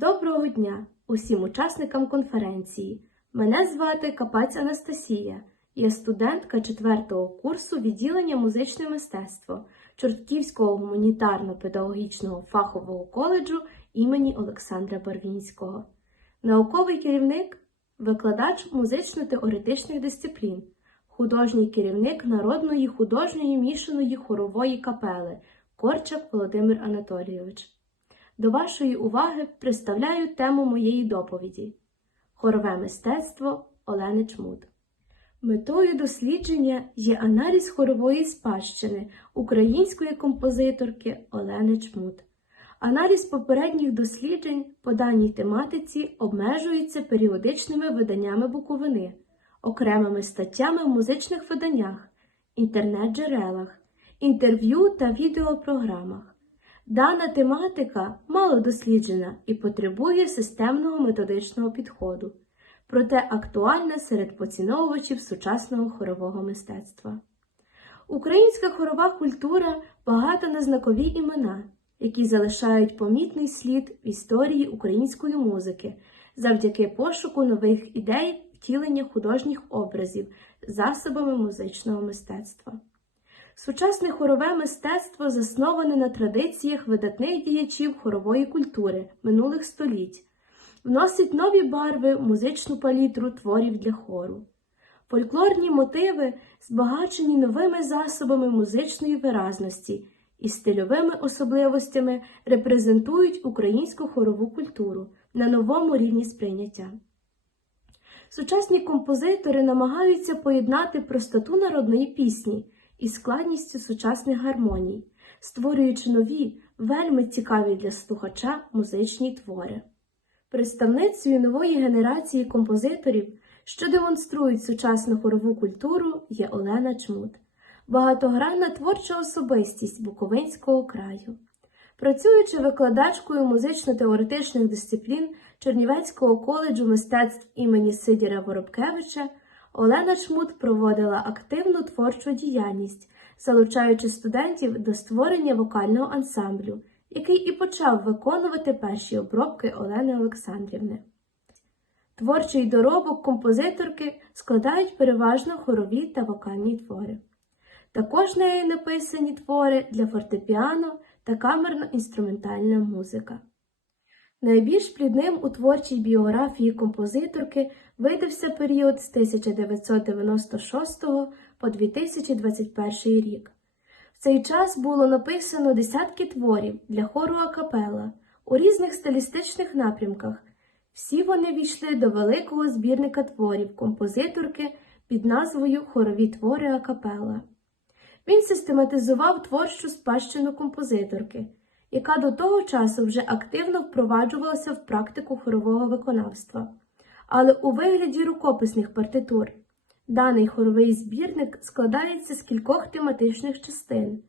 Доброго дня усім учасникам конференції. Мене звати Капець Анастасія. Я студентка 4 курсу відділення музичне мистецтво Чортківського гуманітарно-педагогічного фахового коледжу імені Олександра Барвінського. Науковий керівник, викладач музично-теоретичних дисциплін, художній керівник Народної художньої мішаної хорової капели Корчак Володимир Анатолійович. До вашої уваги представляю тему моєї доповіді Хорове мистецтво Олени Чмут. Метою дослідження є аналіз хорової спадщини української композиторки Олени Чмут. Аналіз попередніх досліджень по даній тематиці обмежується періодичними виданнями Буковини, окремими статтями в музичних виданнях, інтернет-джерелах, інтерв'ю та відеопрограмах. Дана тематика мало досліджена і потребує системного методичного підходу, проте актуальна серед поціновувачів сучасного хорового мистецтва. Українська хорова культура багата на знакові імена, які залишають помітний слід в історії української музики завдяки пошуку нових ідей втілення художніх образів засобами музичного мистецтва. Сучасне хорове мистецтво засноване на традиціях видатних діячів хорової культури минулих століть, вносить нові барви музичну палітру творів для хору. Фольклорні мотиви збагачені новими засобами музичної виразності і стильовими особливостями репрезентують українську хорову культуру на новому рівні сприйняття. Сучасні композитори намагаються поєднати простоту народної пісні і складністю сучасних гармоній, створюючи нові, вельми цікаві для слухача музичні твори. Представницею нової генерації композиторів, що демонструють сучасну хорову культуру, є Олена Чмут, багатогранна творча особистість Буковинського краю. Працюючи викладачкою музично-теоретичних дисциплін Чернівецького коледжу мистецтв імені Сидіра Воробкевича, Олена Чмут проводила активну творчу діяльність, залучаючи студентів до створення вокального ансамблю, який і почав виконувати перші обробки Олени Олександрівни. Творчий доробок композиторки складають переважно хорові та вокальні твори. Також нею написані твори для фортепіано та камерно-інструментальна музика. Найбільш плідним у творчій біографії композиторки видався період з 1996 по 2021 рік. В цей час було написано десятки творів для хору акапела у різних стилістичних напрямках. Всі вони війшли до великого збірника творів композиторки під назвою Хорові твори акапела. Він систематизував творчу спадщину композиторки яка до того часу вже активно впроваджувалася в практику хорового виконавства, але у вигляді рукописних партитур. Даний хоровий збірник складається з кількох тематичних частин.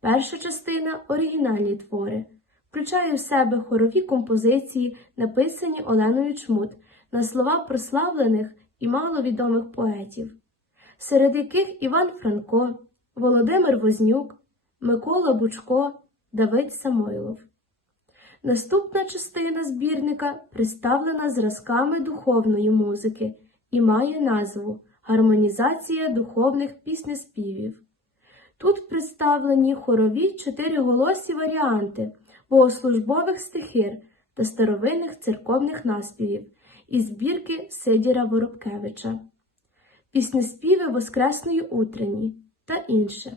Перша частина оригінальні твори, включає в себе хорові композиції, написані Оленою Чмут на слова прославлених і маловідомих поетів, серед яких Іван Франко, Володимир Вознюк, Микола Бучко. Давид Самойлов. Наступна частина збірника представлена зразками духовної музики і має назву Гармонізація духовних піснеспівів. Тут представлені хорові чотириголосі варіанти богослужбових стихир та старовинних церковних наспівів із збірки Сидіра Воробкевича, піснеспіви Воскресної утренні та інше.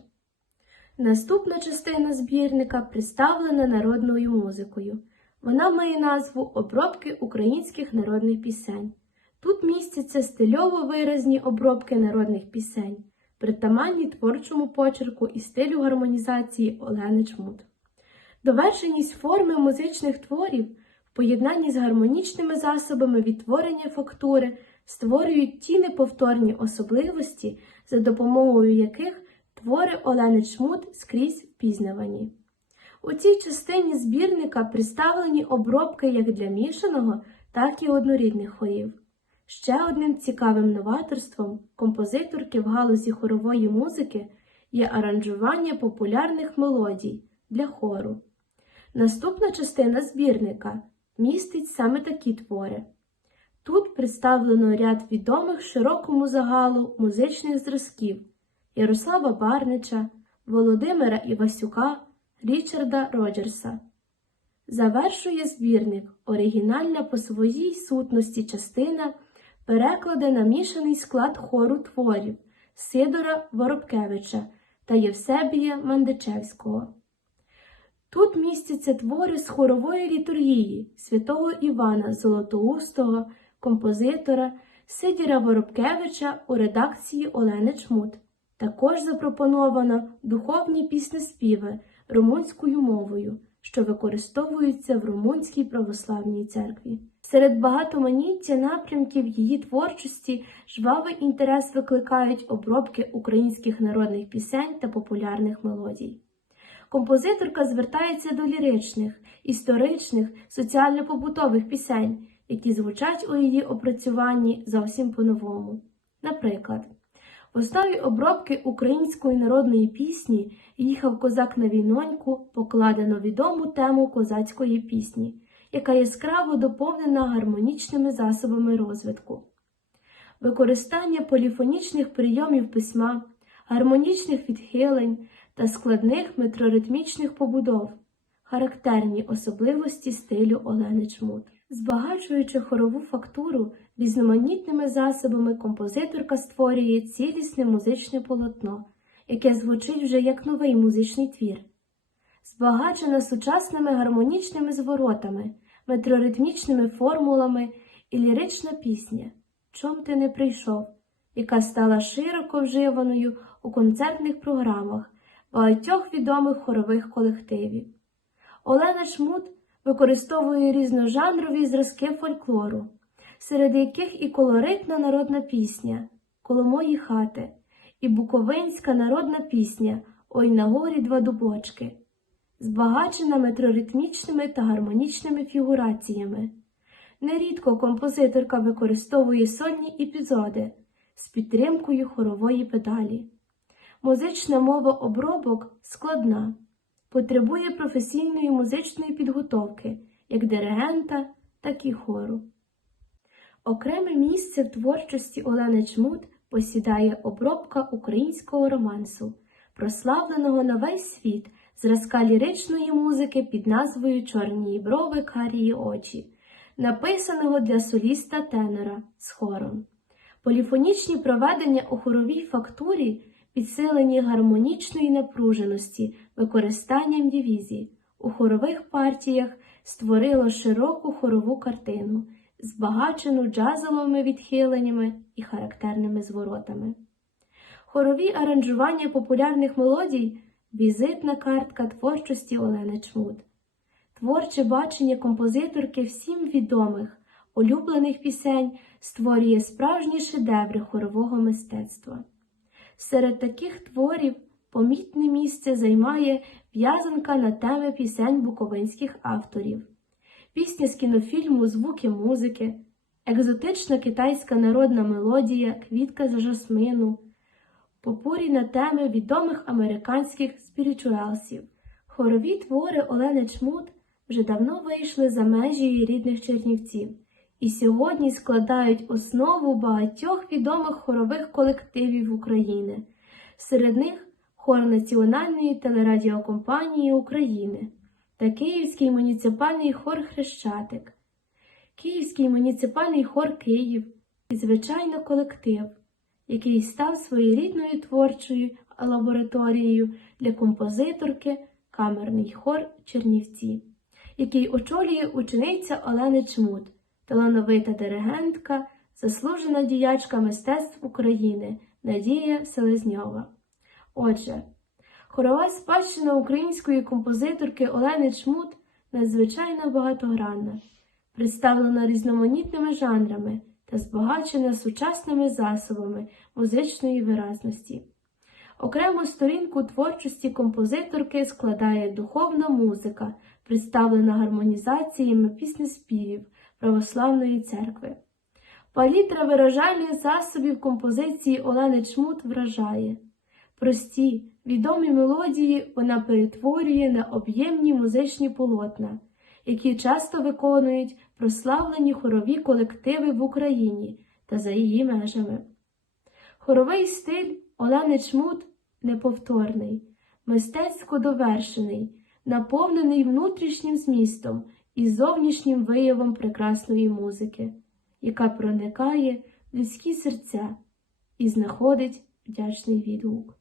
Наступна частина збірника представлена народною музикою. Вона має назву Обробки українських народних пісень. Тут містяться стильово виразні обробки народних пісень, притаманні творчому почерку і стилю гармонізації Олени Чмут. Довершеність форми музичних творів в поєднанні з гармонічними засобами відтворення фактури створюють ті неповторні особливості, за допомогою яких Твори Олени Чмут скрізь впізнавані. У цій частині збірника представлені обробки як для мішаного, так і однорідних хорів. Ще одним цікавим новаторством композиторки в галузі хорової музики є аранжування популярних мелодій для хору. Наступна частина збірника містить саме такі твори. Тут представлено ряд відомих широкому загалу музичних зразків Ярослава Барнича, Володимира Івасюка, Річарда Роджерса. Завершує збірник оригінальна по своїй сутності частина, перекладе на мішаний склад хору творів Сидора Воробкевича та Євсебія Мандичевського. Тут містяться твори з хорової літургії святого Івана Золотоустого, композитора Сидіра Воробкевича у редакції Олени Чмут. Також запропоновано духовні піснеспіви румунською мовою, що використовуються в Румунській православній церкві. Серед багатоманіття напрямків її творчості жвавий інтерес викликають обробки українських народних пісень та популярних мелодій. Композиторка звертається до ліричних, історичних, соціально-побутових пісень, які звучать у її опрацюванні зовсім по-новому. Наприклад, в основі обробки української народної пісні Їхав козак на війноньку покладено відому тему козацької пісні, яка яскраво доповнена гармонічними засобами розвитку. Використання поліфонічних прийомів письма, гармонічних відхилень та складних метроритмічних побудов, характерні особливості стилю Олени Чмут. Збагачуючи хорову фактуру різноманітними засобами, композиторка створює цілісне музичне полотно, яке звучить вже як новий музичний твір, збагачена сучасними гармонічними зворотами, метроритмічними формулами і лірична пісня Чом ти не прийшов, яка стала широко вживаною у концертних програмах багатьох відомих хорових колективів. Олена Шмут використовує різножанрові зразки фольклору, серед яких і колоритна народна пісня Коло мої хати, і буковинська народна пісня Ой на горі два дубочки, збагачена метроритмічними та гармонічними фігураціями. Нерідко композиторка використовує сольні епізоди з підтримкою хорової педалі. Музична мова обробок складна, потребує професійної музичної підготовки як диригента, так і хору. Окреме місце в творчості Олени Чмут посідає обробка українського романсу, прославленого на весь світ зразка ліричної музики під назвою Чорні брови карії очі, написаного для соліста тенора з хором. Поліфонічні проведення у хоровій фактурі підсилені гармонічної напруженості використанням дивізій, у хорових партіях створило широку хорову картину, збагачену джазовими відхиленнями і характерними зворотами. Хорові аранжування популярних мелодій візитна картка творчості Олени Чмут. Творче бачення композиторки всім відомих, улюблених пісень створює справжні шедеври хорового мистецтва. Серед таких творів помітне місце займає в'язанка на теми пісень буковинських авторів, пісня з кінофільму Звуки музики, екзотична китайська народна мелодія Квітка з жасмину, попурі на теми відомих американських спірічуелсів. Хорові твори Олени Чмут вже давно вийшли за межі її рідних чернівців і сьогодні складають основу багатьох відомих хорових колективів України. Серед них хор Національної телерадіокомпанії України та Київський муніципальний хор Хрещатик, Київський муніципальний хор Київ і, звичайно, колектив, який став своєрідною творчою лабораторією для композиторки Камерний хор Чернівці, який очолює учениця Олени Чмут талановита диригентка, заслужена діячка мистецтв України Надія Селезньова. Отже, хорова спадщина української композиторки Олени Чмут надзвичайно багатогранна, представлена різноманітними жанрами та збагачена сучасними засобами музичної виразності. Окрему сторінку творчості композиторки складає духовна музика, представлена гармонізаціями піснеспівів православної церкви. Палітра виражальних засобів композиції Олени Чмут вражає. Прості, відомі мелодії вона перетворює на об'ємні музичні полотна, які часто виконують прославлені хорові колективи в Україні та за її межами. Хоровий стиль Олени Чмут неповторний, мистецько довершений, наповнений внутрішнім змістом і зовнішнім виявом прекрасної музики, яка проникає в людські серця і знаходить вдячний відгук.